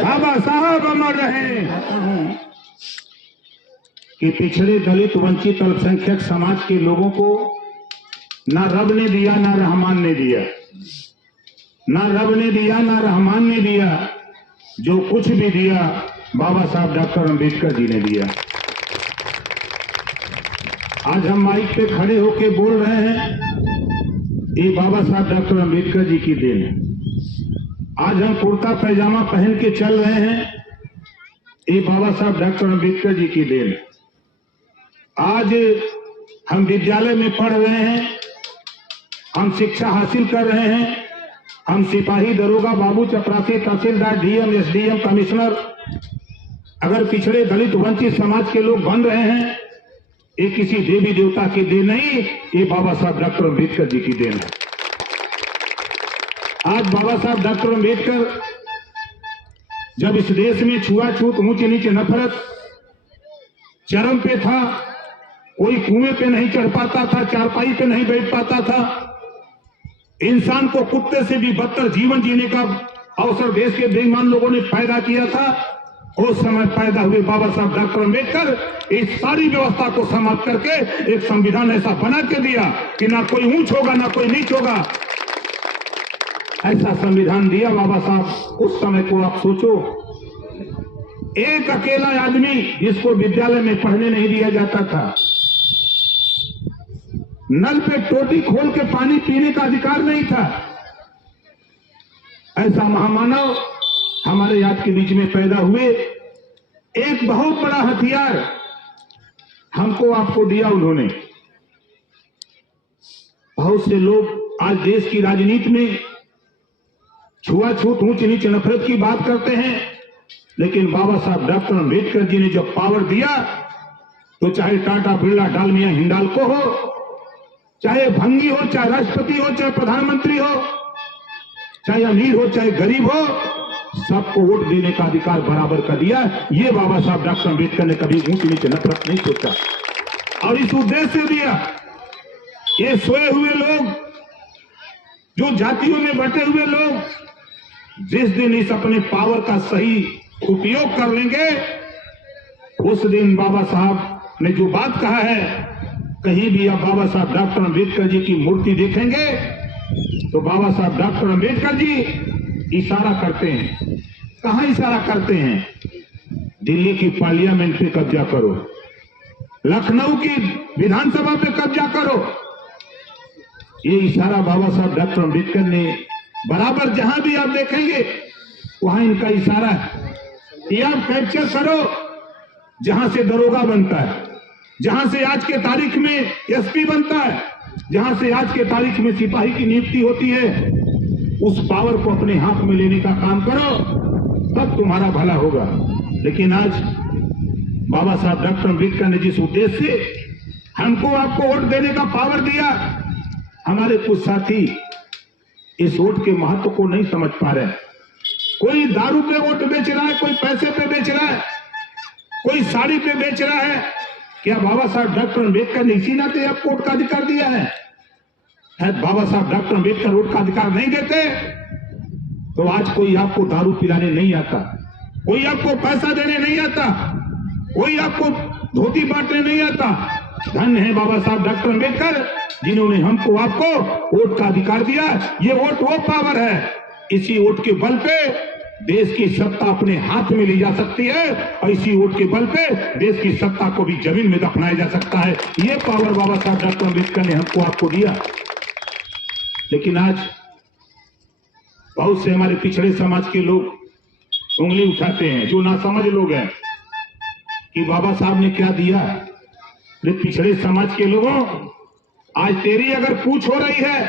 बाबा साहब अमर रहे। कि पिछड़े दलित वंचित अल्पसंख्यक समाज के लोगों को ना रब ने दिया ना रहमान ने दिया, ना रब ने दिया ना रहमान ने दिया, जो कुछ भी दिया बाबा साहब डॉक्टर अम्बेडकर जी ने दिया। आज हम माइक पे खड़े होके बोल रहे हैं, ये बाबा साहब डॉक्टर अम्बेडकर जी की देन है। आज हम कुर्ता पैजामा पहन के चल रहे हैं, ये बाबा साहब डॉक्टर अम्बेडकर जी की देन है। आज हम विद्यालय में पढ़ रहे हैं, हम शिक्षा हासिल कर रहे हैं, हम सिपाही, दरोगा, बाबू, चपरासी, तहसीलदार, डीएम, एसडीएम, कमिश्नर अगर पिछड़े दलित वंचित समाज के लोग बन रहे हैं, ये किसी देवी देवता की देन नहीं, ये बाबा साहब डॉक्टर अम्बेडकर जी की देन है। आज बाबा साहब डॉक्टर अम्बेडकर जब इस देश में छुआछूत, ऊंच नीचे नफरत चरम पे था, कोई कुएं पे नहीं चढ़ पाता था, चारपाई पे नहीं बैठ पाता था, इंसान को कुत्ते से भी बदतर जीवन जीने का अवसर देश के बेईमान लोगों ने पैदा किया था। उस समय पैदा हुए बाबा साहब डॉक्टर अम्बेडकर इस सारी व्यवस्था को समाप्त करके एक संविधान ऐसा बना के दिया कि ना कोई ऊंच होगा ना कोई नीच होगा। ऐसा संविधान दिया बाबा साहब। उस समय को आप सोचो, एक अकेला आदमी जिसको विद्यालय में पढ़ने नहीं दिया जाता था, नल पे टोटी खोल के पानी पीने का अधिकार नहीं था, ऐसा महामानव हमारे आज के बीच में पैदा हुए। एक बहुत बड़ा हथियार हमको आपको दिया उन्होंने। बहुत से लोग आज देश की राजनीति में छुआछूत, ऊंच नीच, नफरत की बात करते हैं, लेकिन बाबा साहब डॉक्टर अम्बेडकर जी ने जब पावर दिया तो चाहे टाटा, बिरला, डालमिया, हिंडाल्को हो, चाहे भंगी हो, चाहे राष्ट्रपति हो, चाहे प्रधानमंत्री हो, चाहे अमीर हो, चाहे गरीब हो, सबको वोट देने का अधिकार बराबर कर दिया। ये बाबा साहब डॉक्टर अम्बेडकर ने कभी ऊंच नीचे नफरत नहीं सोचा और इस उद्देश्य से दिया। ये सोए हुए लोग, जो जातियों में बटे हुए लोग, जिस दिन इस अपने पावर का सही उपयोग कर लेंगे, उस दिन बाबा साहब ने जो बात कहा है, कहीं भी आप बाबा साहब डॉक्टर अम्बेडकर जी की मूर्ति देखेंगे तो बाबा साहब डॉक्टर अम्बेडकर जी इशारा करते हैं। कहां इशारा करते हैं? दिल्ली की पार्लियामेंट पे कब्जा करो, लखनऊ की विधानसभा पे कब्जा करो। ये इशारा बाबा साहब डॉक्टर अम्बेडकर ने बराबर जहां भी आप देखेंगे वहां इनका इशारा है। ये आप कैप्चर करो, जहां से दरोगा बनता है, जहां से आज के तारीख में एसपी बनता है, जहां से आज के तारीख में सिपाही की नियुक्ति होती है, उस पावर को अपने हाथ में लेने का काम करो, तब तुम्हारा भला होगा। लेकिन आज बाबा साहब डॉक्टर अम्बेडकर ने जिस उद्देश्य से हमको आपको वोट देने का पावर दिया, हमारे कुछ साथी इस वोट के महत्व को नहीं समझ पा रहे। कोई दारू पे वोट बेच रहा है, कोई पैसे पे बेच रहा है, कोई साड़ी पे बेच रहा है। क्या बाबा साहब डॉक्टर अम्बेडकर ने इसी नाते आपको वोट का अधिकार दिया है? बाबा साहब डॉक्टर अम्बेडकर वोट का अधिकार नहीं देते तो आज कोई आपको दारू पिलाने नहीं आता, कोई आपको पैसा देने नहीं आता, कोई आपको धोती बांटने नहीं आता। धन्य है बाबा साहब डॉक्टर अम्बेडकर जिन्होंने हमको आपको वोट का अधिकार दिया। ये वोट वो पावर है, इसी वोट के बल पे देश की सत्ता अपने हाथ में ली जा सकती है और इसी वोट के बल पे देश की सत्ता को भी जमीन में दफनाया जा सकता है। ये पावर बाबा साहब डॉक्टर अम्बेडकर ने हमको आपको दिया। लेकिन आज बहुत से हमारे पिछड़े समाज के लोग उंगली उठाते हैं, जो नासमझ लोग हैं, कि बाबा साहब ने क्या दिया। पिछड़े समाज के लोगों, आज तेरी अगर पूछ हो रही है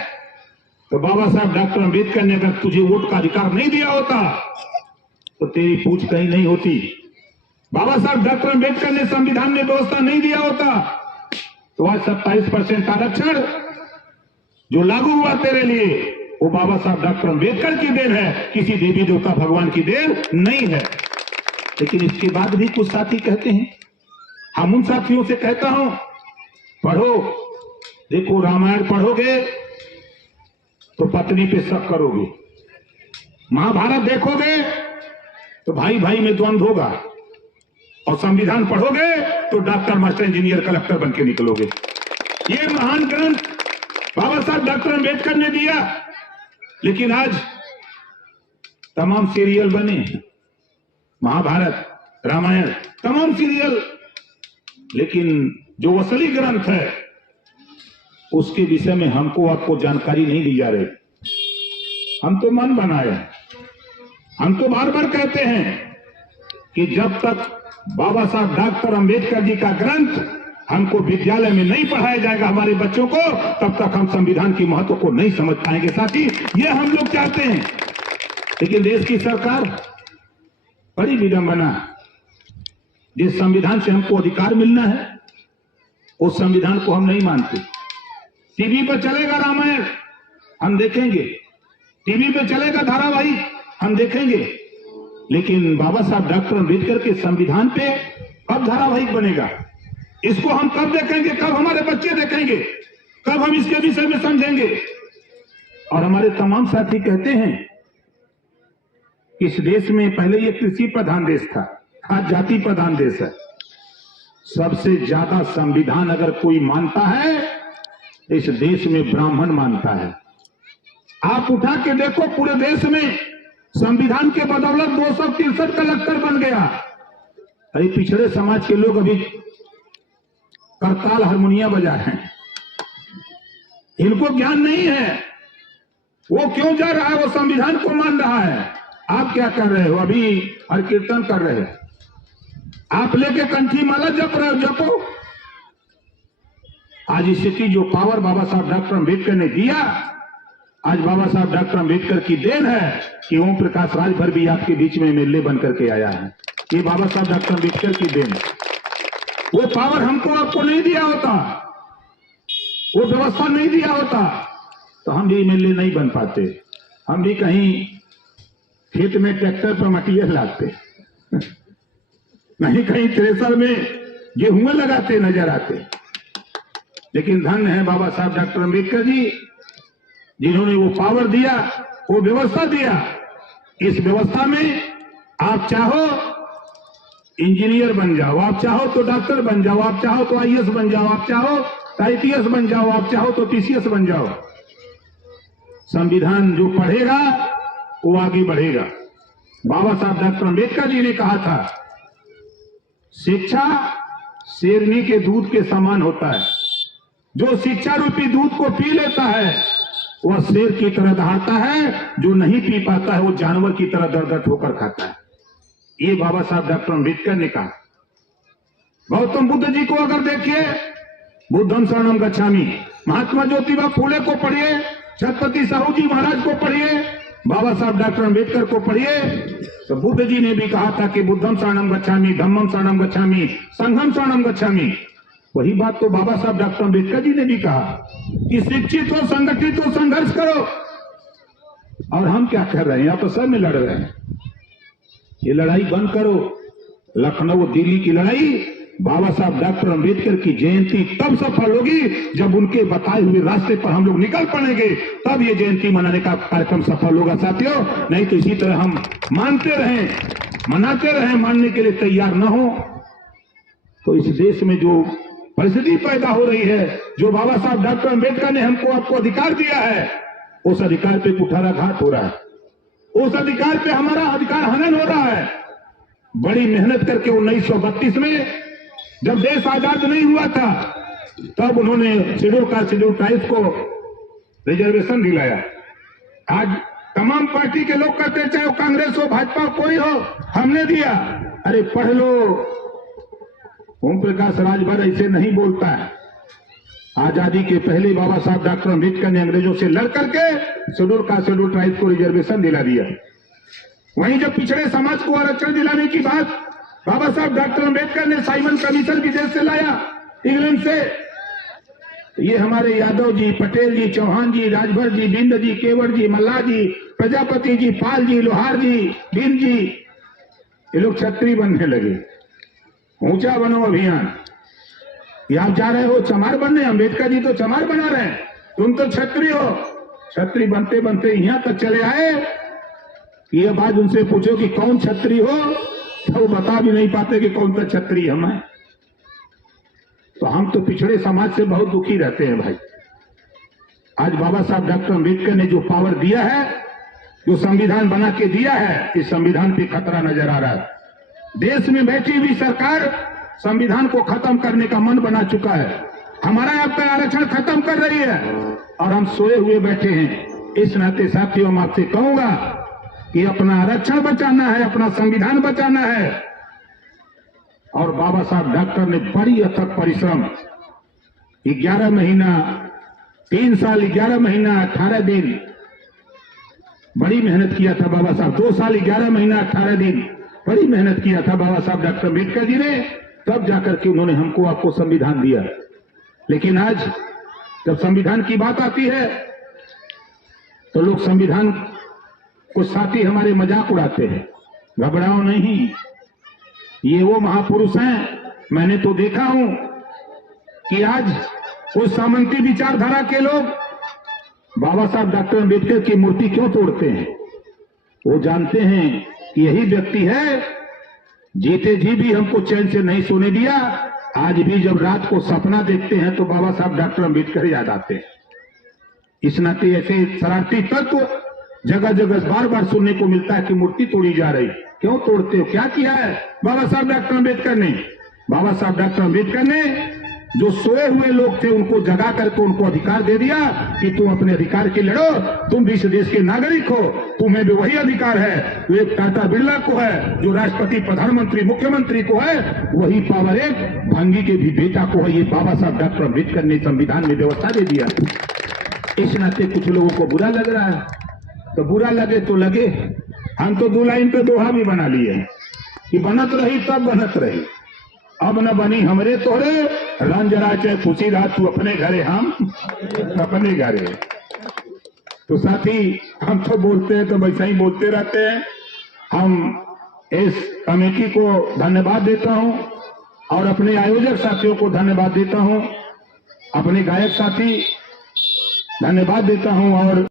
तो बाबा साहब डॉक्टर अम्बेडकर ने अगर तुझे वोट का अधिकार नहीं दिया होता तो तेरी पूछ कहीं नहीं होती। बाबा साहब डॉक्टर अम्बेडकर ने संविधान में व्यवस्था नहीं दिया होता तो आज 27% आरक्षण जो लागू हुआ तेरे लिए, वो बाबा साहब डॉक्टर अम्बेडकर की देन है, किसी देवी देवता भगवान की देन नहीं है। लेकिन इसके बाद भी कुछ साथी कहते हैं, हम उन साथियों से कहता हूं, पढ़ो, देखो रामायण पढ़ोगे तो पत्नी पे शक करोगे, महाभारत देखोगे तो भाई भाई में द्वंद्व होगा, और संविधान पढ़ोगे तो डॉक्टर, मास्टर, इंजीनियर, कलेक्टर बन के निकलोगे। ये महान ग्रंथ बाबा साहब डॉक्टर अम्बेडकर ने दिया, लेकिन आज तमाम सीरियल बने, महाभारत, रामायण, तमाम सीरियल, लेकिन जो असली ग्रंथ है उसके विषय में हमको आपको जानकारी नहीं दी जा रही। हम तो मन बनाए, हम तो बार बार कहते हैं कि जब तक बाबा साहब डॉक्टर अम्बेडकर जी का ग्रंथ हमको विद्यालय में नहीं पढ़ाया जाएगा हमारे बच्चों को, तब तक हम संविधान की महत्व को नहीं समझ पाएंगे। साथी, ये हम लोग चाहते हैं, लेकिन देश की सरकार, बड़ी विडंबना, जिस संविधान से हमको अधिकार मिलना है उस संविधान को हम नहीं मानते। टीवी पर चलेगा रामायण, हम देखेंगे, टीवी पे चलेगा धारावाहिक, हम देखेंगे, लेकिन बाबा साहब डॉक्टर अम्बेडकर के संविधान पे कब धारावाहिक बनेगा? इसको हम कब देखेंगे? कब हमारे बच्चे देखेंगे? कब हम इसके विषय में समझेंगे? और हमारे तमाम साथी कहते हैं इस देश में पहले ये कृषि प्रधान देश था, आज जाति प्रधान देश है। सबसे ज्यादा संविधान अगर कोई मानता है इस देश में ब्राह्मण मानता है। आप उठा के देखो, पूरे देश में संविधान के बदौलत 263 कलेक्टर बन गया। अरे पिछड़े समाज के लोग अभी करताल हारमोनिया बजा रहे हैं, इनको ज्ञान नहीं है। वो क्यों जा रहा है? वो संविधान को मान रहा है। आप क्या कर रहे हो? अभी हर कीर्तन कर रहे हैं, आप लेके कंठी माला जप रहे हो, जपो। आज स्थिति जो पावर बाबा साहब डॉक्टर अम्बेडकर ने दिया, आज बाबा साहब डॉक्टर अम्बेडकर की देन है कि ओम प्रकाश राजभर भी आपके बीच में एमएलए बन करके आया है। ये बाबा साहब डॉक्टर अम्बेडकर की देन। वो पावर हमको आपको नहीं दिया होता, वो व्यवस्था नहीं दिया होता, तो हम भी एमएलए नहीं बन पाते। हम भी कहीं खेत में ट्रैक्टर पर मटीरियल लाते, नहीं कहीं थ्रेसर में गेहूं लगाते नजर आते। लेकिन धन्य है बाबा साहब डॉक्टर अम्बेडकर जी, जिन्होंने वो पावर दिया, वो व्यवस्था दिया। इस व्यवस्था में आप चाहो इंजीनियर बन जाओ, आप चाहो तो डॉक्टर बन जाओ, आप चाहो तो आईएएस बन जाओ, आप चाहो तो आईपीएस बन जाओ, आप चाहो तो टीसीएस बन जाओ। संविधान जो पढ़ेगा वो आगे बढ़ेगा। बाबा साहब डॉक्टर अम्बेडकर जी ने कहा था, शिक्षा शेरनी के दूध के समान होता है। जो शिक्षा रूपी दूध को पी लेता है वह शेर की तरह दहाड़ता है, जो नहीं पी पाता है वो जानवर की तरह दर दर ठोकर खाता है। ये बाबा साहब डॉक्टर अम्बेडकर ने कहा। गौतम बुद्ध जी को अगर देखिए, बुद्धम शरणम गच्छामि, महात्मा ज्योतिबा फूले को पढ़िए, छत्रपति साहू जी महाराज को पढ़िए, बाबा साहब डॉक्टर अम्बेडकर को पढ़िए, तो बुद्ध जी ने भी कहा था कि बुद्धम शरणम गच्छामि, धम्मम शरणम गच्छामि, संघम शरणम गच्छामि। वही बात तो बाबा साहब डॉक्टर अम्बेडकर जी ने भी कहा कि शिक्षित हो, संगठित हो, संघर्ष करो। और हम क्या कर रहे हैं? यहाँ तो सर में लड़ रहे हैं। ये लड़ाई बंद करो। लखनऊ दिल्ली की लड़ाई बाबा साहब डॉक्टर अम्बेडकर की जयंती तब सफल होगी जब उनके बताए हुए रास्ते पर हम लोग निकल पड़ेंगे, तब ये जयंती मनाने का कार्यक्रम सफल होगा साथियों। नहीं तो इसी तरह हम मानते रहें, मनाते रहें, मानने के लिए तैयार न हो, तो इस देश में जो परिस्थिति पैदा हो रही है, जो बाबा साहब डॉक्टर अम्बेडकर ने हमको आपको अधिकार दिया है, उस अधिकार पे कुठाराघात हो रहा है, उस अधिकार पे हमारा अधिकार हनन हो रहा है। बड़ी मेहनत करके 1932 में जब देश आजाद नहीं हुआ था, तब उन्होंने शेड्यूल कास्ट, शेड्यूल ट्राइब्स को रिजर्वेशन दिलाया। आज तमाम पार्टी के लोग कहते हैं, चाहे वो कांग्रेस हो, भाजपा, कोई हो, हमने दिया। अरे पढ़ लो, ओम प्रकाश राजभर ऐसे नहीं बोलता है। आजादी के पहले बाबा साहब डॉक्टर अम्बेडकर ने अंग्रेजों से लड़ करके शेड्यूल कास्ट, शेड्यूल ट्राइब्स को रिजर्वेशन दिला दिया। वहीं जब पिछड़े समाज को आरक्षण दिलाने की बात बाबा साहब डॉक्टर अम्बेडकर ने साइमन कमीशन विदेश से लाया, इंग्लैंड से। ये हमारे यादव जी, पटेल जी, चौहान जी, राजभर जी, बिंद जी, केवट जी, मल्लाह जी, प्रजापति जी, पाल जी, लोहार जी, बिंद जी, ये लोग छत्री बनने लगे। ऊंचा बनो अभियान। ये आप जा रहे हो चमार बनने, अम्बेडकर जी तो चमार बना रहे हैं, तुम तो छत्री हो। छत्री बनते बनते यहां तक चले आए ये बात उनसे पूछो कि कौन छत्री हो, तो वो बता भी नहीं पाते कि कौन सा छत्री हम है। तो हम तो पिछड़े समाज से बहुत दुखी रहते हैं भाई। आज बाबा साहब डॉक्टर अम्बेडकर ने जो पावर दिया है, जो संविधान बना के दिया है, इस संविधान पे खतरा नजर आ रहा है। देश में बैठी हुई सरकार संविधान को खत्म करने का मन बना चुका है। हमारा आपका आरक्षण खत्म कर रही है और हम सोए हुए बैठे हैं। इस नाते साथियों, मैं आपसे कहूंगा कि अपना आरक्षण बचाना है, अपना संविधान बचाना है। और बाबा साहब डॉक्टर ने बड़ी अथक परिश्रम 11 महीना 3 साल 11 महीना 18 दिन बड़ी मेहनत किया था बाबा साहब। 2 साल 11 महीना 18 दिन बड़ी मेहनत किया था बाबा साहब डॉक्टर अम्बेडकर जी ने, तब जाकर के उन्होंने हमको आपको संविधान दिया। लेकिन आज जब संविधान की बात आती है तो लोग संविधान को साथी हमारे मजाक उड़ाते हैं। घबराओ नहीं, ये वो महापुरुष हैं। मैंने तो देखा हूं कि आज उस सामंती विचारधारा के लोग बाबा साहब डॉक्टर अम्बेडकर की मूर्ति क्यों तोड़ते हैं। वो जानते हैं कि यही व्यक्ति है, जीते जी भी हमको चैन से नहीं सोने दिया। आज भी जब रात को सपना देखते हैं तो बाबा साहब डॉक्टर अम्बेडकर याद आते हैं। इस नाते ऐसे शरारती तत्व जगह जगह बार बार सुनने को मिलता है कि मूर्ति तोड़ी जा रही। क्यों तोड़ते हो, क्या किया है बाबा साहब डॉक्टर अम्बेडकर ने? बाबा साहब डॉक्टर अम्बेडकर ने जो सोए हुए लोग थे उनको जगा करके उनको अधिकार दे दिया कि तुम अपने अधिकार के लड़ो, तुम भी इस देश के नागरिक हो, तुम्हें भी वही अधिकार है। तो एक टाटा बिरला को है, जो राष्ट्रपति प्रधानमंत्री मुख्यमंत्री को है, वही पावर एक भंगी के भी बेटा को है। ये बाबा साहब डॉक्टर अम्बेडकर ने संविधान में व्यवस्था दे दिया। इस नाते कुछ लोगों को बुरा लग रहा है, तो बुरा लगे तो लगे। हम तो 2 लाइन पे दोहा भी बना लिए हैं कि बनत रही तब बनत रही, अब न बनी हमरे तोरे, रंजरा चाहे खुशी रहा तू अपने घरे हम अपने घरे। तो साथी, हम तो बोलते हैं तो वैसा ही बोलते रहते हैं। हम इस कमेटी को धन्यवाद देता हूं और अपने आयोजक साथियों को धन्यवाद देता हूं, अपने गायक साथी धन्यवाद देता हूं और